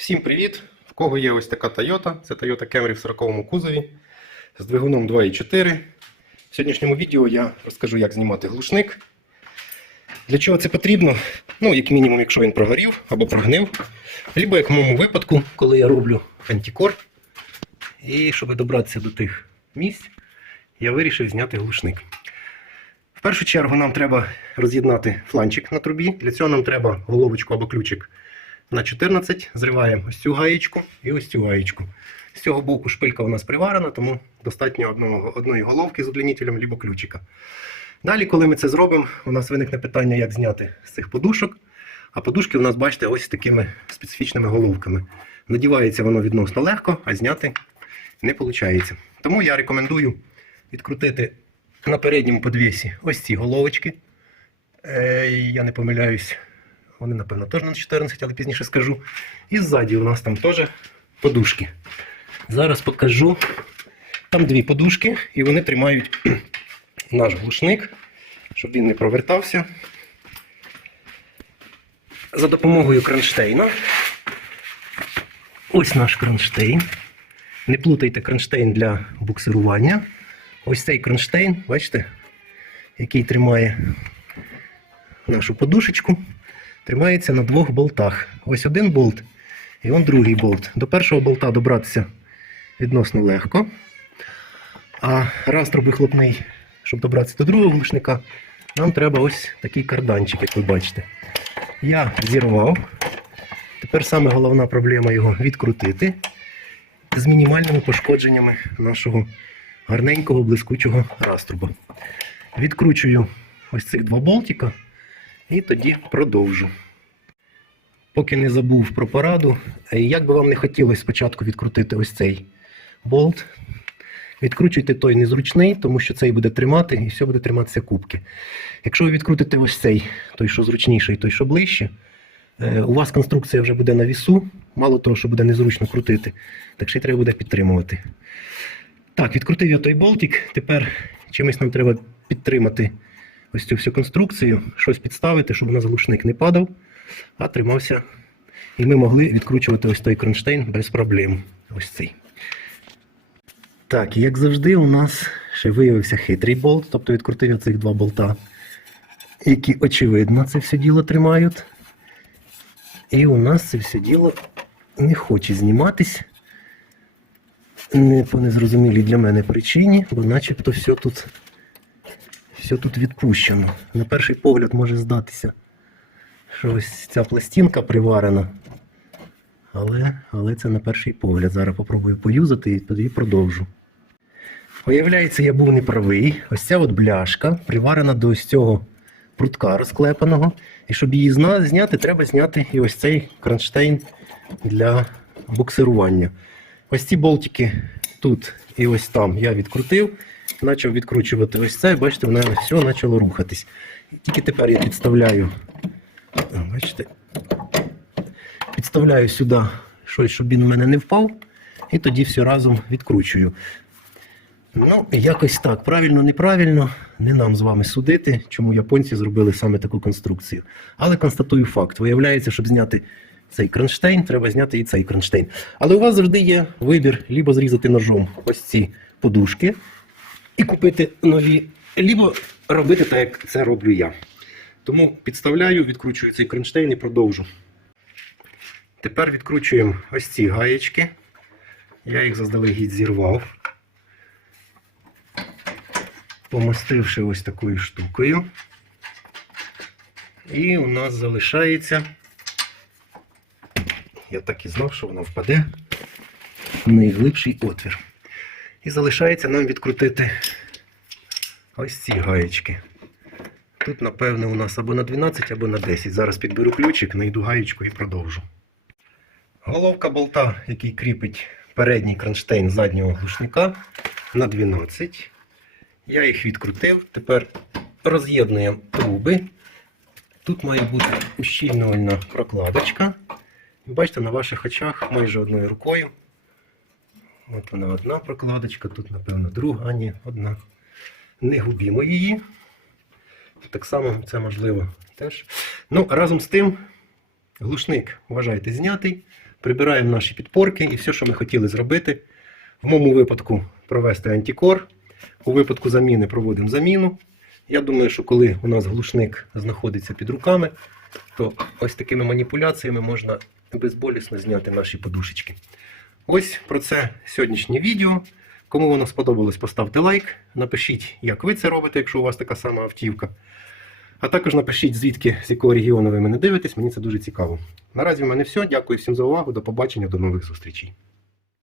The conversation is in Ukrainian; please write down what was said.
Всім привіт! В кого є ось така Toyota, це Toyota Camry в 40 кузові з двигуном 2.4. В сьогоднішньому відео я розкажу, як знімати глушник. Для чого це потрібно? Ну, як мінімум, якщо він прогорів або прогнив. Або як в моєму випадку, коли я роблю антикор. І щоб добратися до тих місць, я вирішив зняти глушник. В першу чергу нам треба роз'єднати фланчик на трубі. Для цього нам треба головочку або ключик на 14. Зриваємо ось цю гаєчку і ось цю гаєчку. З цього боку шпилька у нас приварена, тому достатньо одного, одної головки з удлінителем або ключика. Далі, коли ми це зробимо, у нас виникне питання, як зняти з цих подушок. А подушки у нас, бачите, ось такими специфічними головками. Надівається воно відносно легко, а зняти не виходить. Тому я рекомендую відкрутити на передньому подвісі ось ці головочки. Е, я не помиляюсь, вони, напевно, теж на 14, але пізніше скажу. І ззаді у нас там теж подушки. Зараз покажу. Там дві подушки, і вони тримають наш глушник, щоб він не провертався. За допомогою кронштейна. Ось наш кронштейн. Не плутайте кронштейн для буксирування. Ось цей кронштейн, бачите, який тримає нашу подушечку, тримається на двох болтах. Ось один болт і он другий болт. До першого болта добратися відносно легко. А растровихлопний, щоб добратися до другого глушника, нам треба ось такий карданчик, як ви бачите. Я зірвав. Тепер саме головна проблема його відкрутити з мінімальними пошкодженнями нашого гарненького блискучого раструба. Відкручую ось цих два болтика і тоді продовжу. Поки не забув про пораду, як би вам не хотілося спочатку відкрутити ось цей болт, відкручуйте той незручний, тому що цей буде тримати і все буде триматися кубки. Якщо ви відкрутите ось цей, той, що зручніший, той, що ближче, е, у вас конструкція вже буде на вісу, мало того, що буде незручно крутити, так ще й треба буде підтримувати. Так, відкрутив я той болтик. Тепер чимось нам треба підтримати ось цю всю конструкцію, щось підставити, щоб у нас глушник не падав, а тримався. І ми могли відкручувати ось той кронштейн без проблем. Ось цей. Так, як завжди, у нас ще виявився хитрий болт, тобто відкрутив я цих два болта, які, очевидно, це все діло тримають. І у нас це все діло не хоче зніматись не по незрозумілій для мене причині, бо начебто все тут, все тут відпущено. На перший погляд може здатися, що ось ця пластинка приварена. Але, але це на перший погляд. Зараз попробую поюзати і тоді продовжу. Виявляється, я був неправий. Ось ця от бляшка приварена до ось цього прутка розклепаного. І щоб її зняти, треба зняти і ось цей кронштейн для буксирування. Ось ці болтики тут і ось там я відкрутив, почав відкручувати ось це, і бачите, воно все почало рухатись. Тільки тепер я підставляю, бачите, підставляю сюди щось, щоб він у мене не впав, і тоді все разом відкручую. Ну, якось так. Правильно, неправильно, не нам з вами судити, чому японці зробили саме таку конструкцію. Але констатую факт. Виявляється, щоб зняти цей кронштейн, треба зняти і цей кронштейн. Але у вас завжди є вибір либо зрізати ножом ось ці подушки і купити нові, либо робити так, як це роблю я. Тому підставляю, відкручую цей кронштейн і продовжу. Тепер відкручуємо ось ці гаєчки. Я їх заздалегідь зірвав, помастивши ось такою штукою. І у нас залишається я так і знав, що воно впаде найглибший отвір. І залишається нам відкрутити ось ці гаєчки. Тут, напевне, у нас або на 12, або на 10. Зараз підберу ключик, знайду гаєчку і продовжу. Головка болта, який кріпить передній кронштейн заднього глушника на 12. Я їх відкрутив. Тепер роз'єднуємо труби. Тут має бути ущільнювальна прокладочка. Бачите, на ваших очах майже одною рукою. От вона одна прокладочка, тут, напевно, друга, а ні, одна. Не губімо її. Так само це можливо теж. Ну, разом з тим, глушник, вважайте, знятий. прибираємо наші підпорки і все, що ми хотіли зробити. В моєму випадку провести антикор. У випадку заміни проводимо заміну. Я думаю, що коли у нас глушник знаходиться під руками, то ось такими маніпуляціями можна безболісно зняти наші подушечки. Ось про це сьогоднішнє відео. Кому воно сподобалось, поставте лайк. Напишіть, як ви це робите, якщо у вас така сама автівка. А також напишіть, звідки, з якого регіону ви мене дивитесь, мені це дуже цікаво. Наразі в мене все. Дякую всім за увагу. До побачення, до нових зустрічей.